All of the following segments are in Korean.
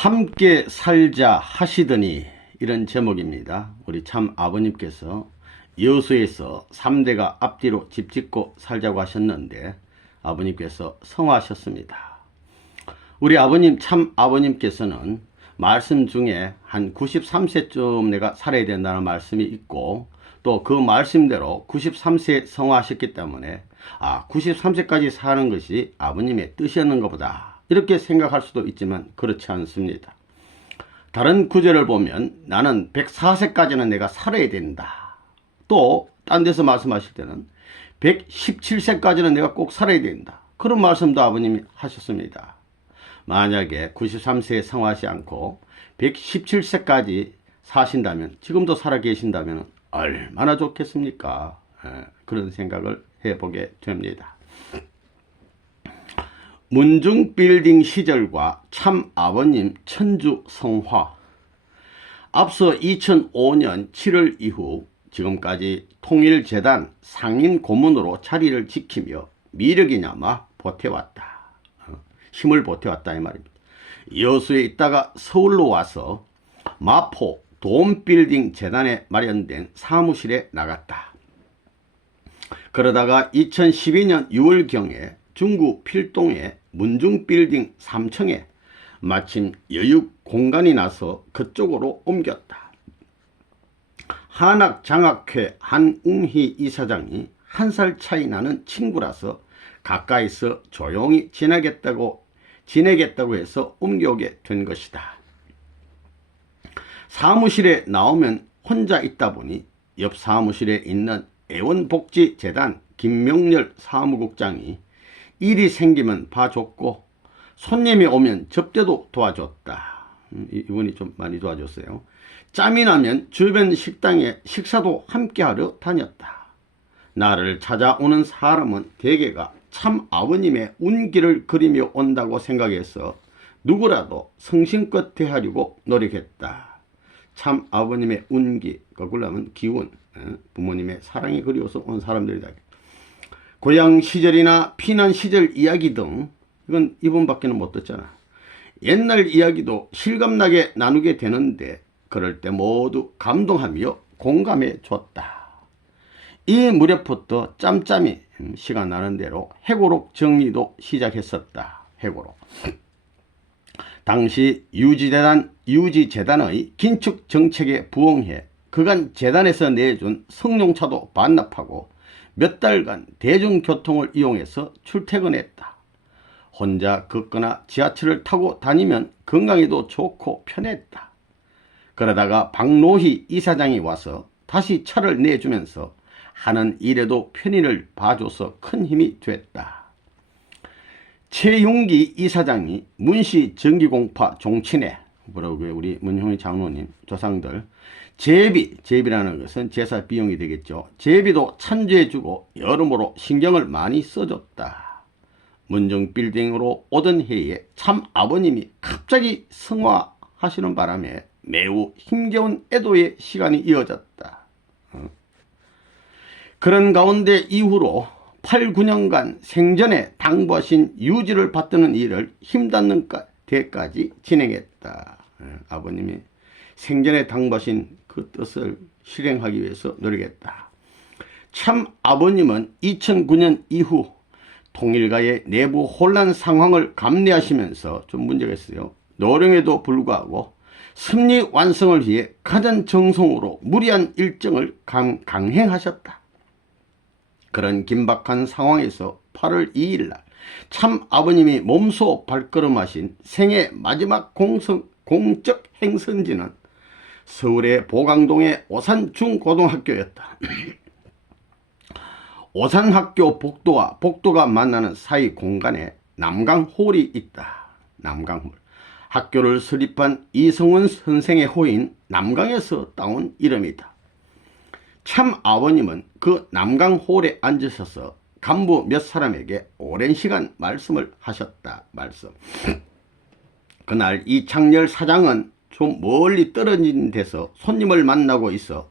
함께 살자 하시더니, 이런 제목입니다. 우리 참 아버님께서 여수에서 3대가 앞뒤로 집 짓고 살자고 하셨는데 아버님께서 성화하셨습니다. 우리 아버님 참 아버님께서는 말씀 중에 한 93세쯤 내가 살아야 된다는 말씀이 있고, 또 그 말씀대로 93세에 성화하셨기 때문에 93세까지 사는 것이 아버님의 뜻이었는가 보다, 이렇게 생각할 수도 있지만 그렇지 않습니다. 다른 구절을 보면 나는 104세까지는 내가 살아야 된다, 또 딴 데서 말씀하실 때는 117세까지는 내가 꼭 살아야 된다, 그런 말씀도 아버님이 하셨습니다. 만약에 93세에 성화하지 않고 117세까지 사신다면, 지금도 살아 계신다면 얼마나 좋겠습니까? 그런 생각을 해보게 됩니다. 문중빌딩 시절과 참 아버님 천주 성화. 앞서 2005년 7월 이후 지금까지 통일재단 상임 고문으로 자리를 지키며 미력이 남아 보태왔다. 힘을 보태왔다 이 말입니다. 여수에 있다가 서울로 와서 마포 돔빌딩 재단에 마련된 사무실에 나갔다. 그러다가 2012년 6월경에 중구 필동의 문중빌딩 3층에 마침 여육 공간이 나서 그쪽으로 옮겼다. 한학장학회 한웅희 이사장이 1살 차이 나는 친구라서 가까이서 조용히 지내겠다고 해서 옮겨오게 된 것이다. 사무실에 나오면 혼자 있다 보니 옆 사무실에 있는 애원복지재단 김명렬 사무국장이 일이 생기면 봐줬고 손님이 오면 접대도 도와줬다. 이분이 좀 많이 도와줬어요. 짬이 나면 주변 식당에 식사도 함께하러 다녔다. 나를 찾아오는 사람은 대개가 참 아버님의 운기를 그리며 온다고 생각해서 누구라도 성심껏 대하려고 노력했다. 참 아버님의 운기, 거꾸로 하면 기운, 부모님의 사랑이 그리워서 온 사람들이다. 고향 시절이나 피난 시절 이야기 등, 이건 이분밖에는 못 듣잖아. 옛날 이야기도 실감나게 나누게 되는데 그럴 때 모두 감동하며 공감해 줬다. 이 무렵부터 짬짬이 시간 나는 대로 회고록 정리도 시작했었다. 회고록. 당시 유지재단의 긴축 정책에 부응해 그간 재단에서 내준 성룡차도 반납하고 몇 달간 대중교통을 이용해서 출퇴근했다. 혼자 걷거나 지하철을 타고 다니면 건강에도 좋고 편했다. 그러다가 박노희 이사장이 와서 다시 차를 내주면서 하는 일에도 편의를 봐줘서 큰 힘이 됐다. 최용기 이사장이 문시 전기공파 종친회, 뭐라고요? 우리 문형희 장로님 조상들 제비라는 것은 제사 비용이 되겠죠. 제비도 찬조해주고 여러모로 신경을 많이 써줬다. 문중빌딩으로 오던 해에 참 아버님이 갑자기 성화하시는 바람에 매우 힘겨운 애도의 시간이 이어졌다. 그런 가운데 이후로 8, 9년간 생전에 당부하신 유지를 받드는 일을 힘닿는 데까지 진행했다. 아버님이 생전에 당부하신 그 뜻을 실행하기 위해서 노력했다. 참 아버님은 2009년 이후 통일가의 내부 혼란 상황을 감내하시면서 좀 문제가 있어요. 노령에도 불구하고 승리 완성을 위해 가장 정성으로 무리한 일정을 강행하셨다. 그런 긴박한 상황에서 8월 2일 날 참 아버님이 몸소 발걸음하신 생애 마지막 공적 행선지는 서울의 보강동의 오산중고등학교였다. 오산학교 복도와 복도가 만나는 사이 공간에 남강홀이 있다. 남강홀. 학교를 설립한 이성훈 선생의 호인 남강에서 따온 이름이다. 참 아버님은 그 남강홀에 앉으셔서 간부 몇 사람에게 오랜 시간 말씀을 하셨다. 말씀. 그날 이창렬 사장은 좀 멀리 떨어진 데서 손님을 만나고 있어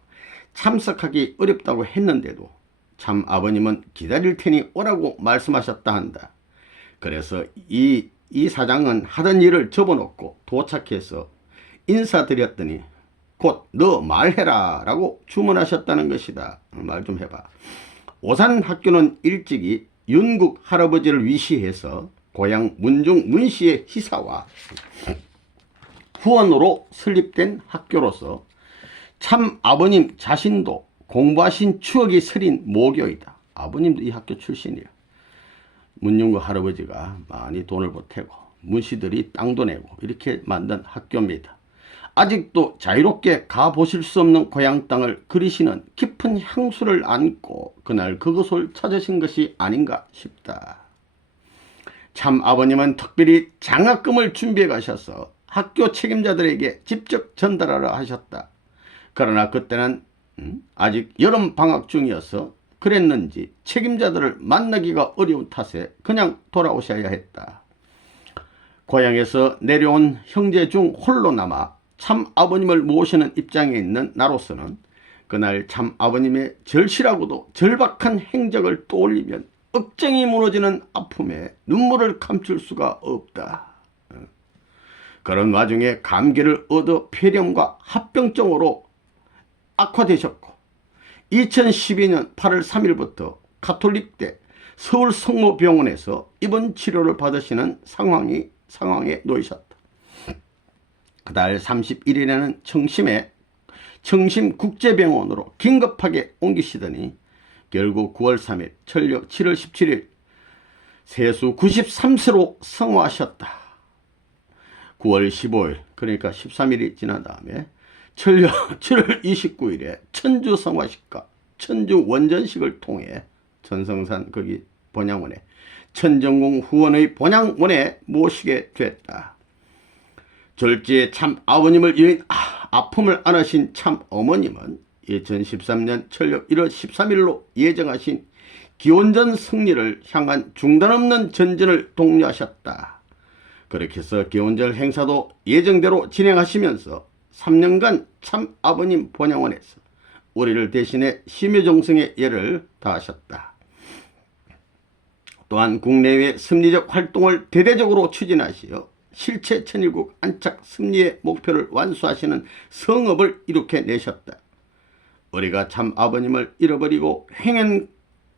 참석하기 어렵다고 했는데도 참 아버님은 기다릴 테니 오라고 말씀하셨다 한다. 그래서 이 이 사장은 하던 일을 접어놓고 도착해서 인사드렸더니 곧 너 말해라 라고 주문하셨다는 것이다. 말 좀 해봐. 오산 학교는 일찍이 윤국 할아버지를 위시해서 고향 문중 문씨의 희사와 후원으로 설립된 학교로서 참 아버님 자신도 공부하신 추억이 서린 모교이다. 아버님도 이 학교 출신이에요. 문중국 할아버지가 많이 돈을 보태고 문씨들이 땅도 내고 이렇게 만든 학교입니다. 아직도 자유롭게 가보실 수 없는 고향 땅을 그리시는 깊은 향수를 안고 그날 그곳을 찾으신 것이 아닌가 싶다. 참 아버님은 특별히 장학금을 준비해 가셔서 학교 책임자들에게 직접 전달하라 하셨다. 그러나 그때는 아직 여름 방학 중이어서 그랬는지 책임자들을 만나기가 어려운 탓에 그냥 돌아오셔야 했다. 고향에서 내려온 형제 중 홀로 남아 참 아버님을 모시는 입장에 있는 나로서는 그날 참 아버님의 절실하고도 절박한 행적을 떠올리면 억장이 무너지는 아픔에 눈물을 감출 수가 없다. 그런 와중에 감기를 얻어 폐렴과 합병증으로 악화되셨고 2012년 8월 3일부터 가톨릭대 서울 성모병원에서 입원 치료를 받으시는 상황에 놓이셨다. 그달 31일에는 청심국제병원으로 긴급하게 옮기시더니 결국 9월 3일, 철력 7월 17일 세수 93세로 성화하셨다. 9월 15일, 그러니까 13일이 지난 다음에 철력 7월 29일에 천주 성화식과 천주 원전식을 통해 전성산 거기 본향원에 천정궁 후원의 본향원에 모시게 됐다. 졸지에 참 아버님을 위해 아픔을 안으신 참 어머님은 2013년 철력 1월 13일로 예정하신 기원전 승리를 향한 중단 없는 전진을 독려하셨다. 그렇게 해서 기원전 행사도 예정대로 진행하시면서 3년간 참 아버님 본향원에서 우리를 대신해 심유정성의 예를 다하셨다. 또한 국내외 섭리적 활동을 대대적으로 추진하시어 실체 천일국 안착 승리의 목표를 완수하시는 성업을 이룩해내셨다. 우리가 참 아버님을 잃어버리고 횡행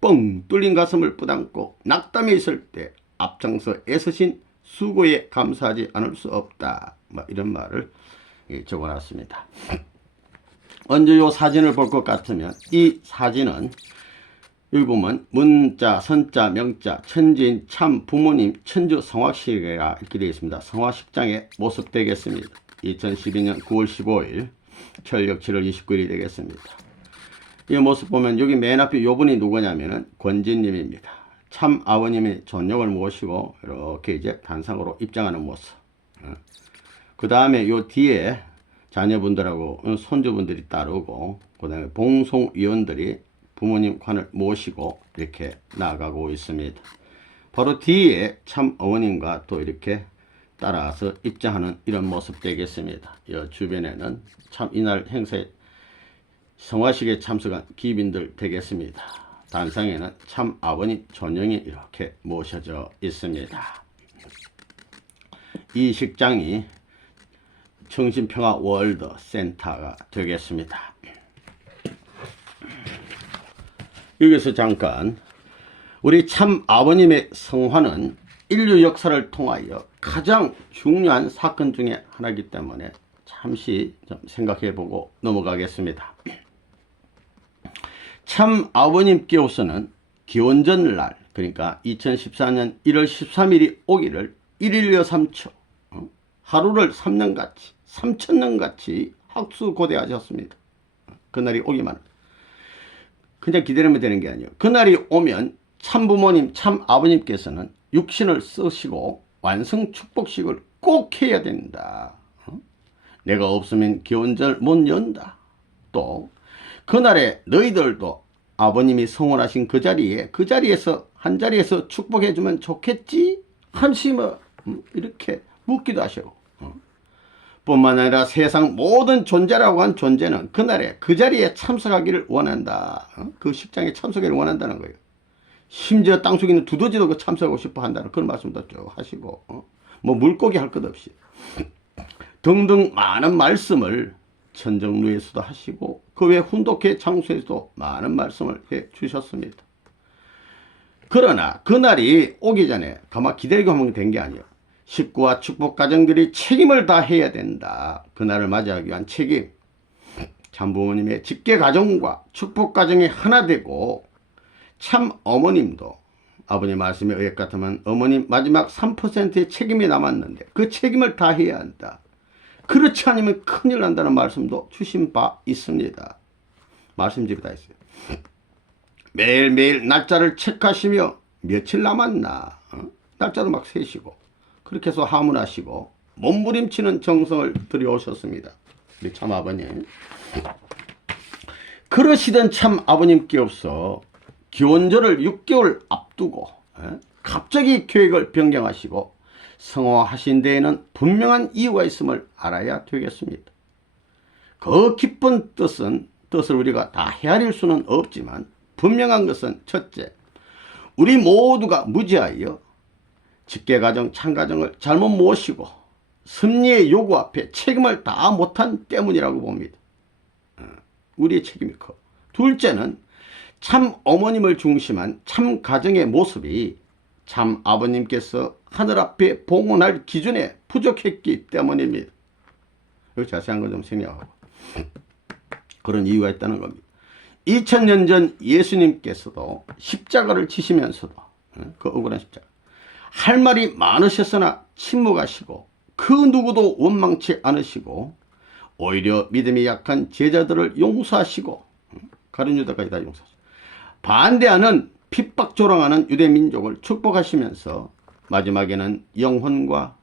뻥 뚫린 가슴을 부담고 낙담해 있을 때 앞장서 애쓰신 수고에 감사하지 않을 수 없다. 이런 말을 적어놨습니다. 먼저 이 사진을 볼 것 같으면 이 사진은 여기 보면 문자, 선자, 명자, 천지인 참 부모님 천주 성화식이라 이렇게 되어 있습니다. 성화식장의 모습 되겠습니다. 2012년 9월 15일 철력 7월 29일이 되겠습니다. 이 모습 보면 여기 맨 앞에 요 분이 누구냐면은 권진님입니다. 참 아버님이 존역을 모시고 이렇게 이제 단상으로 입장하는 모습. 그 다음에 요 뒤에 자녀분들하고 손주분들이 따르고 그 다음에 봉송위원들이 부모님 관을 모시고 이렇게 나아가고 있습니다. 바로 뒤에 참 어머님과 또 이렇게 따라서 입장하는 이런 모습 되겠습니다. 이 주변에는 참 이날 행사에 성화식에 참석한 귀빈들 되겠습니다. 단상에는 참 아버님 존영이 이렇게 모셔져 있습니다. 이 식장이 청신평화 월드 센터가 되겠습니다. 여기서 잠깐 우리 참 아버님의 성화는 인류 역사를 통하여 가장 중요한 사건 중에 하나이기 때문에 잠시 좀 생각해보고 넘어가겠습니다. 참 아버님께서는 기원전 날 그러니까 2014년 1월 13일이 오기를 1일 3초 하루를 3년같이 3,000년같이 학수고대하셨습니다. 그날이 오기만 그냥 기다리면 되는 게 아니에요. 그날이 오면 참부모님 참아버님께서는 육신을 쓰시고 완성 축복식을 꼭 해야 된다. 내가 없으면 기원전을 못 연다. 또 그날에 너희들도 아버님이 성원하신 그 자리에서 한자리에서 축복해 주면 좋겠지? 한시 이렇게 묻기도 하시고 뿐만 아니라 세상 모든 존재라고 한 존재는 그날에 그 자리에 참석하기를 원한다. 그 식장에 참석하기를 원한다는 거예요. 심지어 땅속에 있는 두더지도 그 참석하고 싶어 한다는 그런 말씀도 쭉 하시고 뭐 물고기 할 것 없이 등등 많은 말씀을 천정루에서도 하시고 그 외 훈독회 장소에서도 많은 말씀을 해 주셨습니다. 그러나 그날이 오기 전에 가만 기다리고 하면 된 게 아니에요. 식구와 축복 가정들이 책임을 다해야 된다. 그날을 맞이하기 위한 책임. 참부모님의 직계 가정과 축복 가정이 하나 되고 참 어머님도 아버님 말씀에 의해 같으면 어머님 마지막 3%의 책임이 남았는데 그 책임을 다해야 한다. 그렇지 않으면 큰일 난다는 말씀도 주신 바 있습니다. 말씀집에 다 있어요. 매일매일 날짜를 체크하시며 며칠 남았나 날짜도 막 세시고 그렇게 해서 하문하시고 몸부림치는 정성을 들여오셨습니다. 우리 참 아버님. 그러시던 참 아버님께 없어 기원절을 6개월 앞두고 갑자기 계획을 변경하시고 성화하신 데에는 분명한 이유가 있음을 알아야 되겠습니다. 그 깊은 뜻을 우리가 다 헤아릴 수는 없지만 분명한 것은 첫째, 우리 모두가 무지하여 직계가정, 참가정을 잘못 모시고 섭리의 요구 앞에 책임을 다 못한 때문이라고 봅니다. 우리의 책임이 커. 둘째는 참 어머님을 중심한 참 가정의 모습이 참 아버님께서 하늘 앞에 봉헌할 기준에 부족했기 때문입니다. 여기 자세한 거 좀 생략하고 그런 이유가 있다는 겁니다. 2000년 전 예수님께서도 십자가를 지시면서도 그 억울한 십자가 할 말이 많으셨으나 침묵하시고 그 누구도 원망치 않으시고 오히려 믿음이 약한 제자들을 용서하시고 가룟 유다까지 다 용서하시고 반대하는 핍박 조롱하는 유대 민족을 축복하시면서 마지막에는 영혼과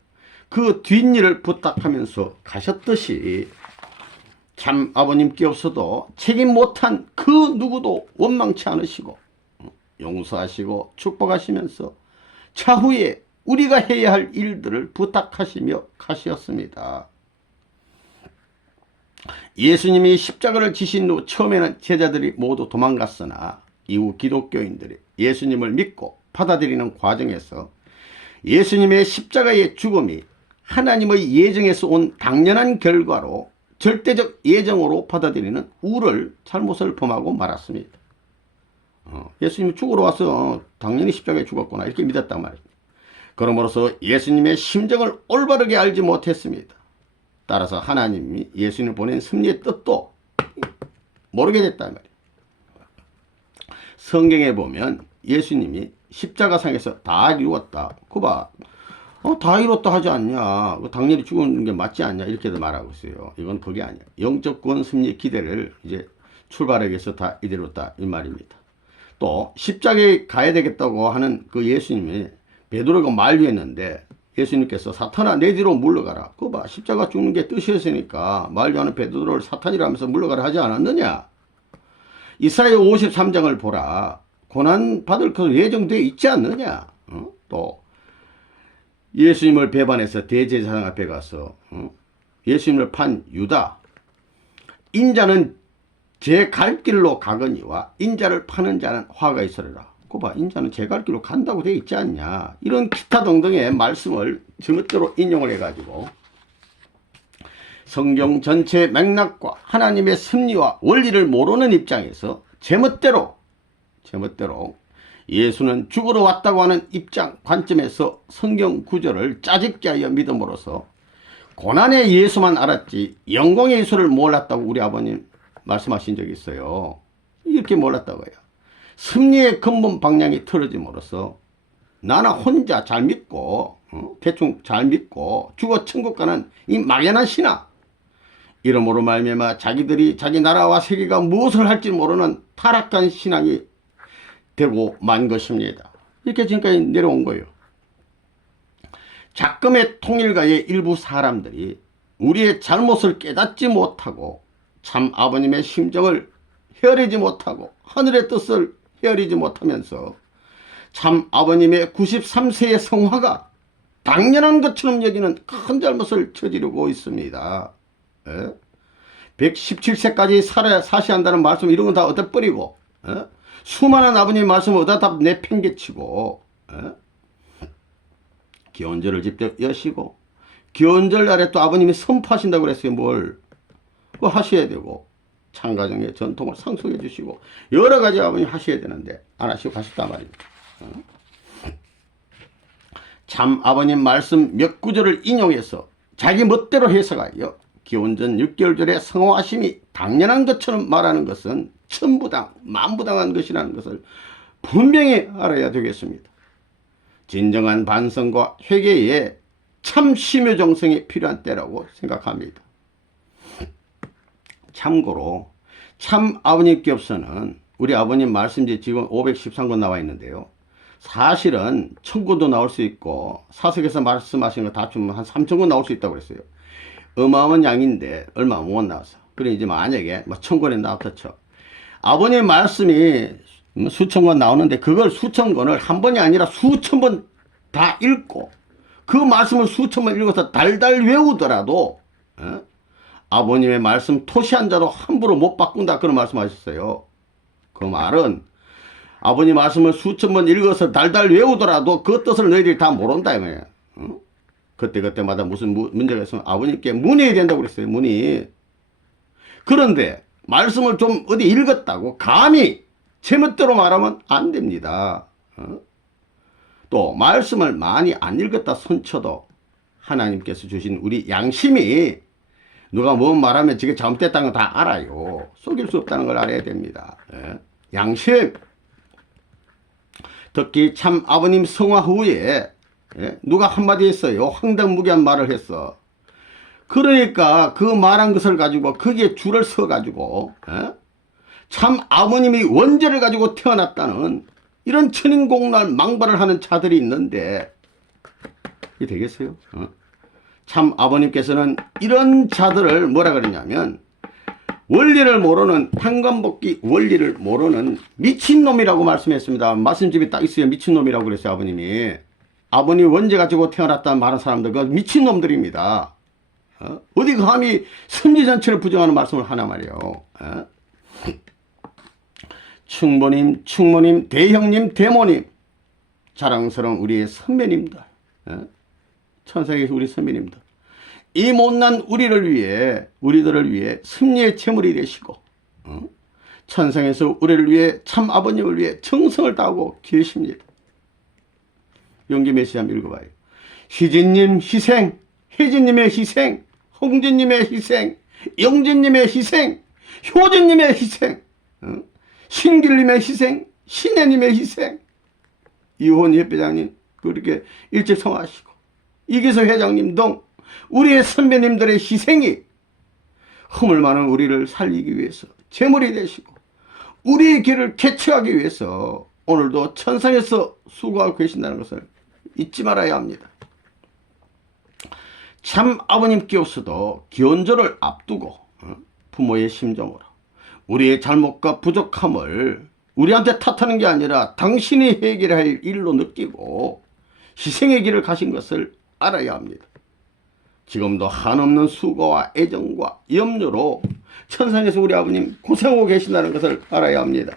그 뒷일을 부탁하면서 가셨듯이 참 아버님께 없어도 책임 못한 그 누구도 원망치 않으시고 용서하시고 축복하시면서 차후에 우리가 해야 할 일들을 부탁하시며 가셨습니다. 예수님이 십자가를 지신 후 처음에는 제자들이 모두 도망갔으나 이후 기독교인들이 예수님을 믿고 받아들이는 과정에서 예수님의 십자가의 죽음이 하나님의 예정에서 온 당연한 결과로 절대적 예정으로 받아들이는 우를 잘못을 범하고 말았습니다. 예수님이 죽으러 와서 당연히 십자가에 죽었구나 이렇게 믿었단 말입니다. 그러므로서 예수님의 심정을 올바르게 알지 못했습니다. 따라서 하나님이 예수님을 보낸 섭리의 뜻도 모르게 됐단 말이에요. 성경에 보면 예수님이 십자가상에서 다 이루었다. 그봐. 다 이뤘다 하지 않냐. 당연히 죽은 게 맞지 않냐. 이렇게도 말하고 있어요. 이건 그게 아니야. 영적 구원 승리의 기대를 이제 출발하기 위해서 다 이루었다. 이 말입니다. 또 십자가에 가야 되겠다고 하는 그 예수님이 베드로가 만류했는데 예수님께서 사탄아 내 뒤로 물러가라. 그거 봐. 십자가 죽는 게 뜻이었으니까 만류하는 베드로를 사탄이라면서 물러가라 하지 않았느냐. 이사야 53장을 보라. 고난받을 것으로 예정되어 있지 않느냐. 또 예수님을 배반해서 대제사장 앞에 가서 예수님을 판 유다. 인자는 제 갈 길로 가거니와 인자를 파는 자는 화가 있으리라. 그거 봐. 인자는 제 갈 길로 간다고 되어 있지 않냐. 이런 기타 등등의 말씀을 제멋대로 인용을 해가지고 성경 전체 맥락과 하나님의 섭리와 원리를 모르는 입장에서 제멋대로 예수는 죽으러 왔다고 하는 입장 관점에서 성경 구절을 짜집게 하여 믿음으로써 고난의 예수만 알았지 영광의 예수를 몰랐다고 우리 아버님 말씀하신 적이 있어요. 이렇게 몰랐다고요. 섭리의 근본 방향이 틀어짐으로써 나나 혼자 잘 믿고 대충 잘 믿고 죽어 천국 가는 이 막연한 신앙, 이러므로 말미암아 자기들이 자기 나라와 세계가 무엇을 할지 모르는 타락한 신앙이 되고 만 것입니다. 이렇게 지금까지 내려온 거예요. 작금의 통일가의 일부 사람들이 우리의 잘못을 깨닫지 못하고 참 아버님의 심정을 헤아리지 못하고 하늘의 뜻을 헤아리지 못하면서 참 아버님의 93세의 성화가 당연한 것처럼 여기는 큰 잘못을 저지르고 있습니다. 117세까지 사셔야 한다는 말씀 이런 건 다 어디다 버리고 수많은 아버님 말씀을 어디다 다 내팽개치고 기원절을 직접 여시고 기원절 날에 또 아버님이 선포하신다고 그랬어요. 뭘 그거 하셔야 되고 창가정의 전통을 상속해 주시고 여러 가지 아버님 하셔야 되는데 안 하시고 가셨단 말입니다. 참 아버님 말씀 몇 구절을 인용해서 자기 멋대로 해석하여 기원전 6개월절에 성화하심이 당연한 것처럼 말하는 것은 천부당 만부당한 것이라는 것을 분명히 알아야 되겠습니다. 진정한 반성과 회개에 참 심효정성이 필요한 때라고 생각합니다. 참고로 참 아버님께서는 우리 아버님 말씀지 지금 513권 나와 있는데요. 사실은 1000권도 나올 수 있고 사석에서 말씀하시는 거 다 주면 한 3000권 나올 수 있다고 그랬어요. 어마어마한 양인데 얼마 못 나와서. 그래 이제 만약에 뭐 1000권에 나왔다 쳐. 아버님 말씀이 수천 권 나오는데 그걸 수천 권을 한 번이 아니라 수천 번 다 읽고 그 말씀을 수천 번 읽어서 달달 외우더라도 아버님의 말씀 토시 한 자도 함부로 못 바꾼다 그런 말씀하셨어요. 그 말은 아버님 말씀을 수천 번 읽어서 달달 외우더라도 그 뜻을 너희들이 다 모른다 이 말이야. 그때마다 무슨 문제가 있으면 아버님께 문의해야 된다고 그랬어요. 문의. 그런데 말씀을 좀 어디 읽었다고 감히 제멋대로 말하면 안 됩니다. 또 말씀을 많이 안 읽었다 손쳐도 하나님께서 주신 우리 양심이 누가 뭐 말하면 지금 잘못됐다는 거 다 알아요. 속일 수 없다는 걸 알아야 됩니다. 양심. 특히 참 아버님 성화 후에 누가 한마디 했어요. 황당무계한 말을 했어. 그러니까 그 말한 것을 가지고 거기에 줄을 서가지고 참 아버님이 원죄를 가지고 태어났다는 이런 천인공날 망발을 하는 자들이 있는데 이게 되겠어요? 참 아버님께서는 이런 자들을 뭐라 그러냐면 원리를 모르는 판관복귀 원리를 모르는 미친놈이라고 말씀했습니다. 말씀집이 딱 있어요. 미친놈이라고 그랬어요. 아버님이. 아버님 원죄 가지고 태어났다는 말하는 사람들 그 미친놈들입니다. 어디 감히 선지전체를 부정하는 말씀을 하나 말이에요. 충모님, 대형님, 대모님, 자랑스러운 우리의 선배님들, 천상의 우리 선배님들, 이 못난 우리들을 위해 승리의 제물이 되시고 천상에서 우리를 위해 참 아버님을 위해 정성을 다하고 계십니다. 용기 메시지 한번 읽어봐요. 희진님 희생, 혜진님의 희생, 홍진님의 희생, 영진님의 희생, 효진님의 희생, 신길님의 희생, 신혜님의 희생, 이호원 협회장님 그렇게 일찍 성화하시고 이기서 회장님 등 우리의 선배님들의 희생이 허물 많은 우리를 살리기 위해서 제물이 되시고 우리의 길을 개척하기 위해서 오늘도 천상에서 수고하고 계신다는 것을 잊지 말아야 합니다. 참 아버님께서도 기원절을 앞두고 부모의 심정으로 우리의 잘못과 부족함을 우리한테 탓하는 게 아니라 당신이 해결할 일로 느끼고 희생의 길을 가신 것을 알아야 합니다. 지금도 한없는 수고와 애정과 염려로 천상에서 우리 아버님 고생하고 계신다는 것을 알아야 합니다.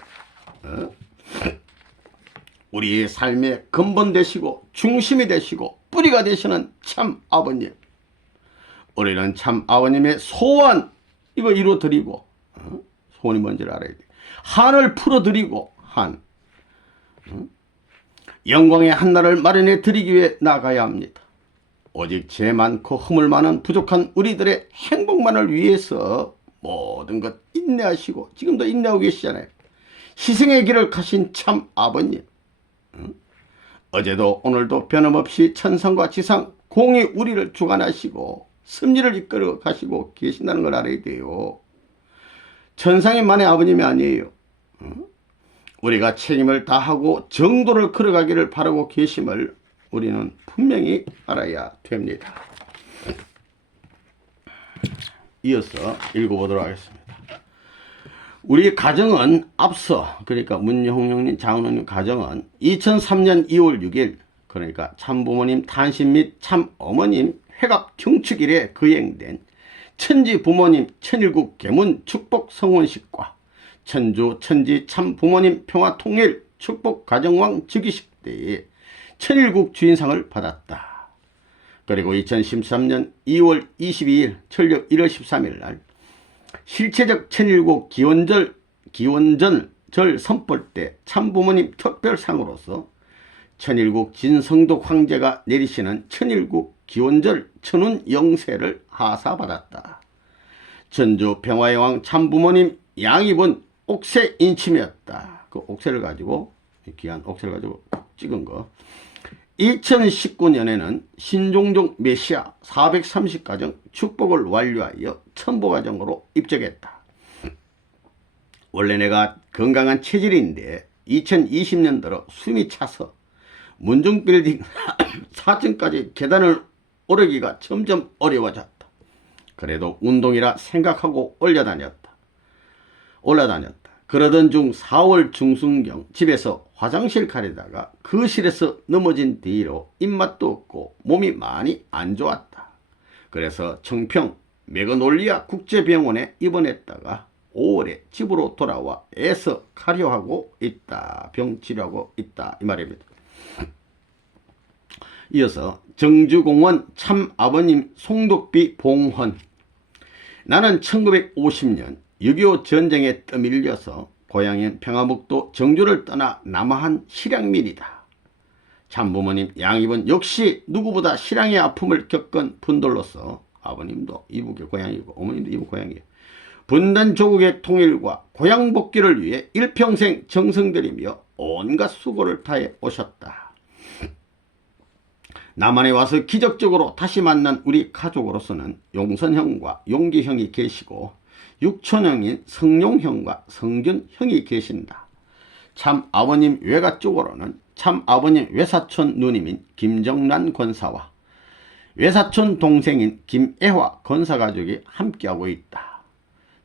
우리의 삶의 근본 되시고 중심이 되시고 뿌리가 되시는 참 아버님. 우리는 참 아버님의 소원 이거 이루어드리고 소원이 뭔지를 알아야 돼. 한을 풀어드리고 영광의 한날을 마련해 드리기 위해 나가야 합니다. 오직 죄 많고 허물 많은 부족한 우리들의 행복만을 위해서 모든 것 인내하시고 지금도 인내하고 계시잖아요. 희생의 길을 가신 참 아버님. 어제도 오늘도 변함없이 천상과 지상 공이 우리를 주관하시고 섭리를 이끌어 가시고 계신다는 걸 알아야 돼요. 천상의만의 아버님이 아니에요. 우리가 책임을 다하고 정도를 걸어가기를 바라고 계심을 우리는 분명히 알아야 됩니다. 이어서 읽어보도록 하겠습니다. 우리 가정은 앞서 그러니까 문형님 장로님 가정은 2003년 2월 6일 그러니까 참부모님 탄신 및 참어머님 회갑 경축일에 거행된 천지 부모님 천일국 계문 축복 성원식과 천주 천지 참부모님 평화통일 축복 가정왕 즉위식 때에 천일국 주인상을 받았다. 그리고 2013년 2월 22일 철력 1월 13일 날 실체적 천일국 기원전 절 선포 때 참부모님 특별상으로서 천일국 진성독 황제가 내리시는 천일국 기원절 천운 영세를 하사받았다. 전주 평화의 왕 참부모님 양입은 옥새 인침이었다. 그 옥새를 가지고, 귀한 옥새를 가지고 찍은 거. 2019년에는 신종종 메시아 430가정 축복을 완료하여 천보가정으로 입적했다. 원래 내가 건강한 체질인데 2020년 들어 숨이 차서 문중빌딩 4층까지 계단을 오르기가 점점 어려워졌다. 그래도 운동이라 생각하고 올라다녔다. 그러던 중 4월 중순경 집에서 화장실 가려다가 거실에서 넘어진 뒤로 입맛도 없고 몸이 많이 안 좋았다. 그래서 청평 메가놀리아 국제병원에 입원했다가 5월에 집으로 돌아와 애써 가려하고 있다. 병 치료하고 있다. 이 말입니다. 이어서 정주공원 참아버님 송독비 봉헌. 나는 1950년 6.25 전쟁에 떠밀려서 고향인 평화북도 정주를 떠나 남아한 실향민이다. 참부모님 양입은 역시 누구보다 실향의 아픔을 겪은 분들로서 아버님도 이북의 고향이고 어머님도 이북 고향이에요. 분단 조국의 통일과 고향 복귀를 위해 일평생 정성 들이며 온갖 수고를 다해 오셨다. 남한에 와서 기적적으로 다시 만난 우리 가족으로서는 용선형과 용기형이 계시고 육촌형인 성룡형과 성균형이 계신다. 참 아버님 외가 쪽으로는 참 아버님 외사촌 누님인 김정란 권사와 외사촌 동생인 김애화 권사가족이 함께하고 있다.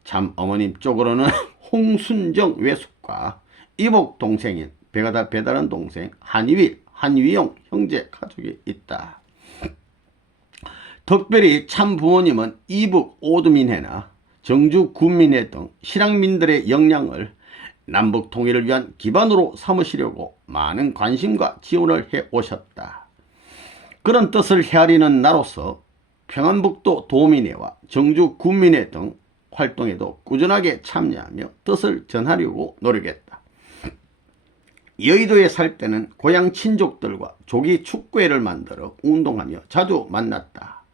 참 어머님 쪽으로는 홍순정 외숙과 이복 동생인 배다른 동생 한위용 형제 가족이 있다. 특별히 참 부모님은 이북 오두민회나 정주 군민회 등 실향민들의 역량을 남북 통일을 위한 기반으로 삼으시려고 많은 관심과 지원을 해 오셨다. 그런 뜻을 헤아리는 나로서 평안북도 도민회와 정주 군민회 등 활동에도 꾸준하게 참여하며 뜻을 전하려고 노력했다. 여의도에 살 때는 고향 친족들과 조기 축구회를 만들어 운동하며 자주 만났다.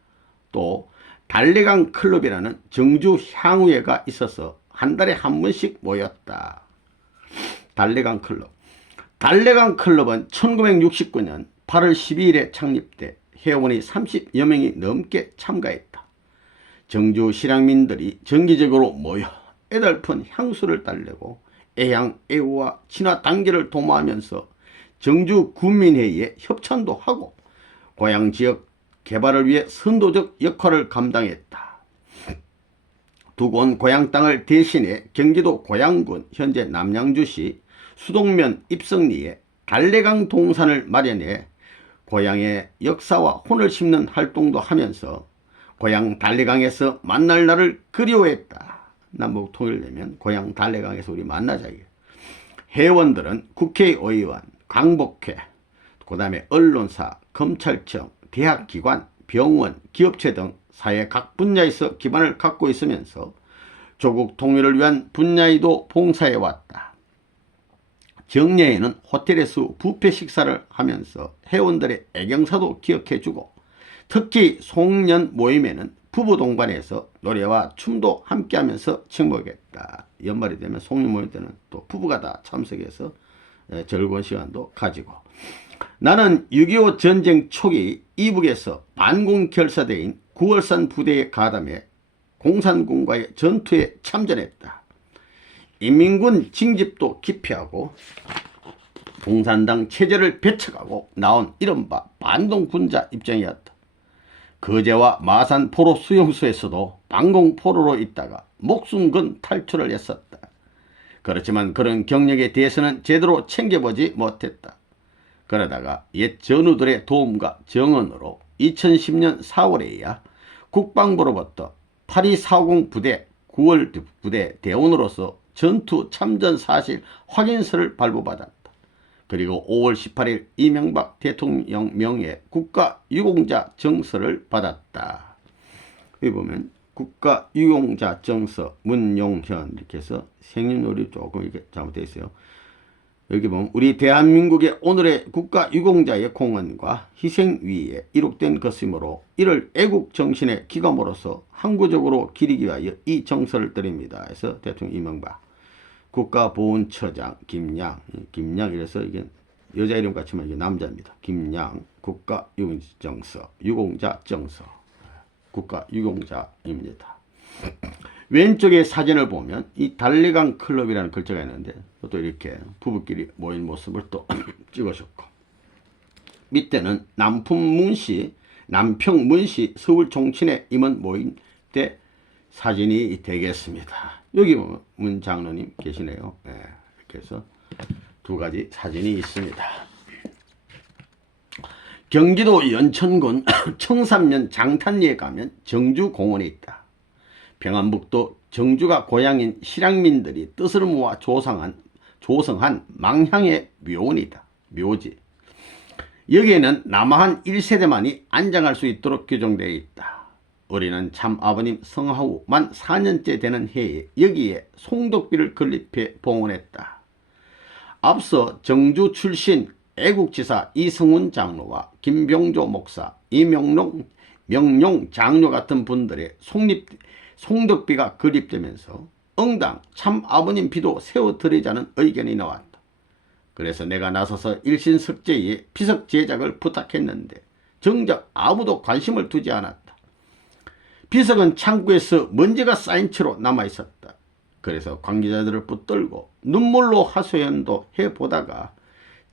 또 달래강 클럽이라는 정주 향후회가 있어서 한 달에 한 번씩 모였다. 달래강 클럽은 1969년 8월 12일에 창립돼 회원이 30여 명이 넘게 참가했다. 정주 실향민들이 정기적으로 모여 애달픈 향수를 달래고 애향, 애우와 친화 단계를 도모하면서 정주 군민회의에 협찬도 하고 고향 지역 개발을 위해 선도적 역할을 감당했다. 두고 온 고향 땅을 대신해 경기도 고양군 현재 남양주시 수동면 입성리에 달래강 동산을 마련해 고향의 역사와 혼을 심는 활동도 하면서 고향 달래강에서 만날 날을 그리워했다. 남북 통일되면 고향 달래강에서 우리 만나자. 회원들은 국회의원, 광복회, 그 다음에 언론사, 검찰청, 대학기관, 병원, 기업체 등 사회 각 분야에서 기반을 갖고 있으면서 조국 통일을 위한 분야에도 봉사해왔다. 정례에는 호텔에서 뷔페 식사를 하면서 회원들의 애경사도 기억해주고 특히 송년 모임에는 부부 동반해서 노래와 춤도 함께하면서庆복했다. 연말이 되면 송년 모임 때는 또 부부가 다 참석해서 즐거운 시간도 가지고 나는 6.25 전쟁 초기 이북에서 반공 결사대인 9월산 부대에 가담해 공산군과의 전투에 참전했다. 인민군 징집도 기피하고 공산당 체제를 배척하고 나온 이른바 반동군자 입장이었다. 거제와 마산 포로 수용소에서도 반공포로로 있다가 목숨 건 탈출을 했었다. 그렇지만 그런 경력에 대해서는 제대로 챙겨보지 못했다. 그러다가 옛 전우들의 도움과 정언으로 2010년 4월에야 국방부로부터 8240 부대 9월 부대 대원으로서 전투 참전 사실 확인서를 발부받았다. 그리고 5월 18일 이명박 대통령 명예 국가유공자 정서를 받았다. 여기 보면 국가유공자 정서 문용현 이렇게 해서 생년월일 조금 이렇게 잘못되어 있어요. 여기 보면 우리 대한민국의 오늘의 국가유공자의 공헌과 희생위에 이룩된 것이므로 이를 애국정신의 기감으로서 항구적으로 기리기 위하여 이 정서를 드립니다. 해서 대통령 이명박 국가보훈처장 김양 이래서 이게 여자 이름 같지만 이게 남자입니다. 김양 국가유공정서 유공자 정서 국가유공자입니다. 왼쪽의 사진을 보면 이 달래강 클럽이라는 글자가 있는데 또 이렇게 부부끼리 모인 모습을 또 찍으셨고, 밑에는 남평문시 서울 종친회 임원 모임 때 사진이 되겠습니다. 여기 보면 문 장로님 계시네요. 네, 이렇게 해서 두 가지 사진이 있습니다. 경기도 연천군 청산면 장탄리에 가면 정주공원에 있다. 평안북도 정주가 고향인 실향민들이 뜻을 모아 조성한 망향의 묘원이다. 묘지. 여기에는 남한 1세대만이 안장할 수 있도록 규정되어 있다. 우리는 참 아버님 성하 후 만 4년째 되는 해에 여기에 송독비를 건립해 봉헌했다. 앞서 정주 출신 애국지사 이성훈 장로와 김병조 목사, 이명룡 장로 같은 분들의 송독비가 건립되면서 응당 참 아버님 비도 세워드리자는 의견이 나왔다. 그래서 내가 나서서 일신석재의 비석 제작을 부탁했는데 정작 아무도 관심을 두지 않았다. 비석은 창구에서 먼지가 쌓인 채로 남아있었다. 그래서 관계자들을 붙들고 눈물로 하소연도 해보다가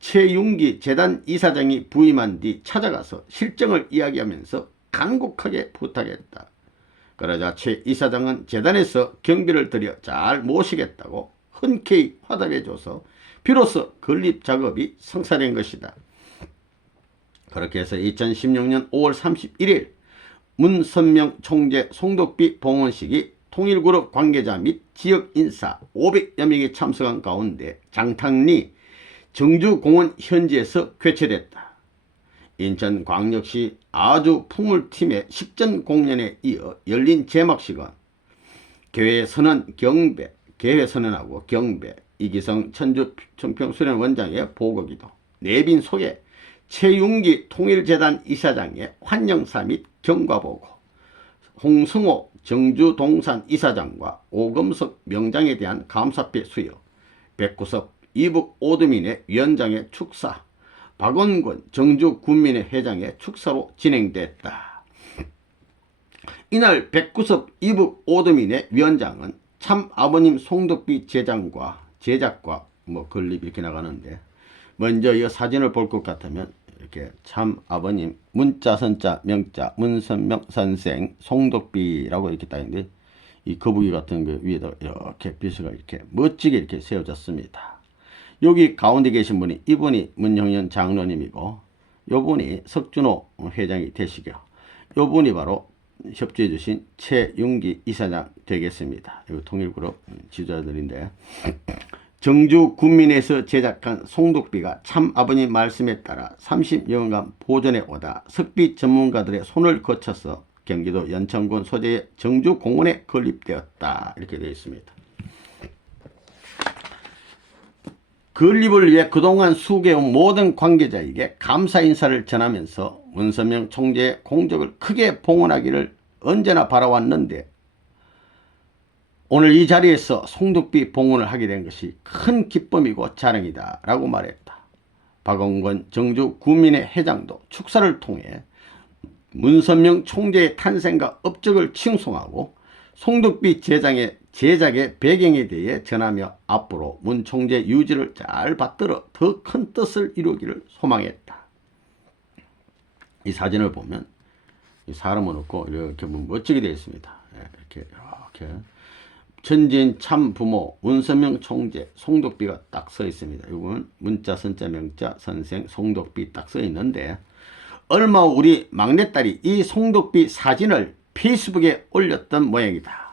최윤기 재단 이사장이 부임한 뒤 찾아가서 실정을 이야기하면서 간곡하게 부탁했다. 그러자 최 이사장은 재단에서 경비를 들여 잘 모시겠다고 흔쾌히 화답해줘서 비로소 건립 작업이 성사된 것이다. 그렇게 해서 2016년 5월 31일 문선명 총재 송독비 봉헌식이 통일그룹 관계자 및 지역 인사 500여 명이 참석한 가운데 장탄리 정주공원 현지에서 개최됐다. 인천광역시 아주 풍물팀의 식전 공연에 이어 열린 제막식은 개회선언하고 경배, 이기성 천주 청평수련 원장의 보고기도, 내빈 속에 최윤기 통일재단 이사장의 환영사 및 경과보고, 홍승호 정주동산 이사장과 오금석 명장에 대한 감사패 수여, 백구섭 이북 오드민의 위원장의 축사, 박원권 정주군민회 회장의 축사로 진행됐다. 이날 백구섭 이북 오드민의 위원장은 참 아버님 송독비 제작과 건립 이렇게 나가는데, 먼저 이 사진을 볼 것 같으면 이렇게 참 아버님 문자 선자 명자 문선명 선생 송독비라고 이렇게 딱 있는데, 이 거북이 같은 그 위에다 이렇게 비서가 이렇게 멋지게 이렇게 세워졌습니다. 여기 가운데 계신 분이 이분이 문형현 장로님이고, 요분이 석준호 회장이 되시고, 요분이 바로 협조해 주신 최윤기 이사장 되겠습니다. 이거 통일그룹 지도자들인데, 정주 군민에서 제작한 송독비가 참 아버님 말씀에 따라 30여년간 보존해 오다 석비 전문가들의 손을 거쳐서 경기도 연천군 소재의 정주공원에 건립되었다. 이렇게 되어 있습니다. 건립을 위해 그동안 수고해온 모든 관계자에게 감사 인사를 전하면서 문선명 총재의 공적을 크게 봉헌하기를 언제나 바라왔는데, 오늘 이 자리에서 송독비 봉헌을 하게 된 것이 큰 기쁨이고 자랑이다 라고 말했다. 박원권 정주 구민회 회장도 축사를 통해 문선명 총재의 탄생과 업적을 칭송하고 송독비 제작의 배경에 대해 전하며 앞으로 문 총재 유지를 잘 받들어 더 큰 뜻을 이루기를 소망했다. 이 사진을 보면 이 사람은 없고 이렇게 멋지게 되어 있습니다. 이렇게 천지인 참 부모 문선명 총재 송독비가 딱 써 있습니다. 이건 문자 선자 명자 선생 송독비 딱 써 있는데, 얼마 후 우리 막내딸이 이 송독비 사진을 페이스북에 올렸던 모양이다.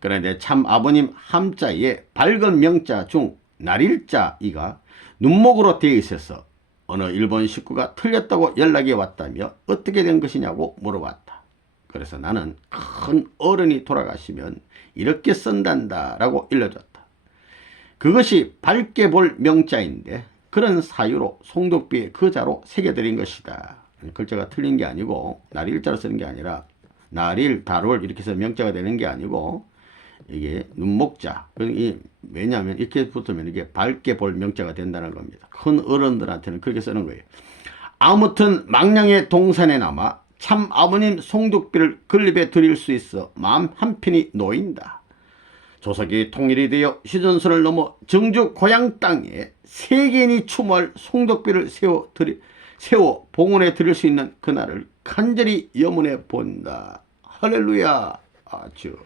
그런데 참 아버님 함자에 밝은 명자 중 날일자 이가 눈목으로 되어 있어서 어느 일본 식구가 틀렸다고 연락이 왔다며 어떻게 된 것이냐고 물어봤다. 그래서 나는 큰 어른이 돌아가시면 이렇게 쓴단다 라고 일러줬다. 그것이 밝게 볼 명자인데 그런 사유로 송독비에 그 자로 새겨드린 것이다. 글자가 틀린 게 아니고 날일자로 쓰는 게 아니라 날일, 달월 이렇게 해서 명자가 되는 게 아니고 이게 눈목자. 왜냐하면 이렇게 붙으면 이게 밝게 볼 명자가 된다는 겁니다. 큰 어른들한테는 그렇게 쓰는 거예요. 아무튼 망량의 동산에 남아 참 아버님 송독비를 건립해 드릴 수 있어 마음 한편이 놓인다. 조석이 통일이 되어 휴전선을 넘어 정주 고향 땅에 세계인이 추모할 송독비를 세워 봉헌해 드릴 수 있는 그날을 간절히 염원해 본다. 할렐루야. 아주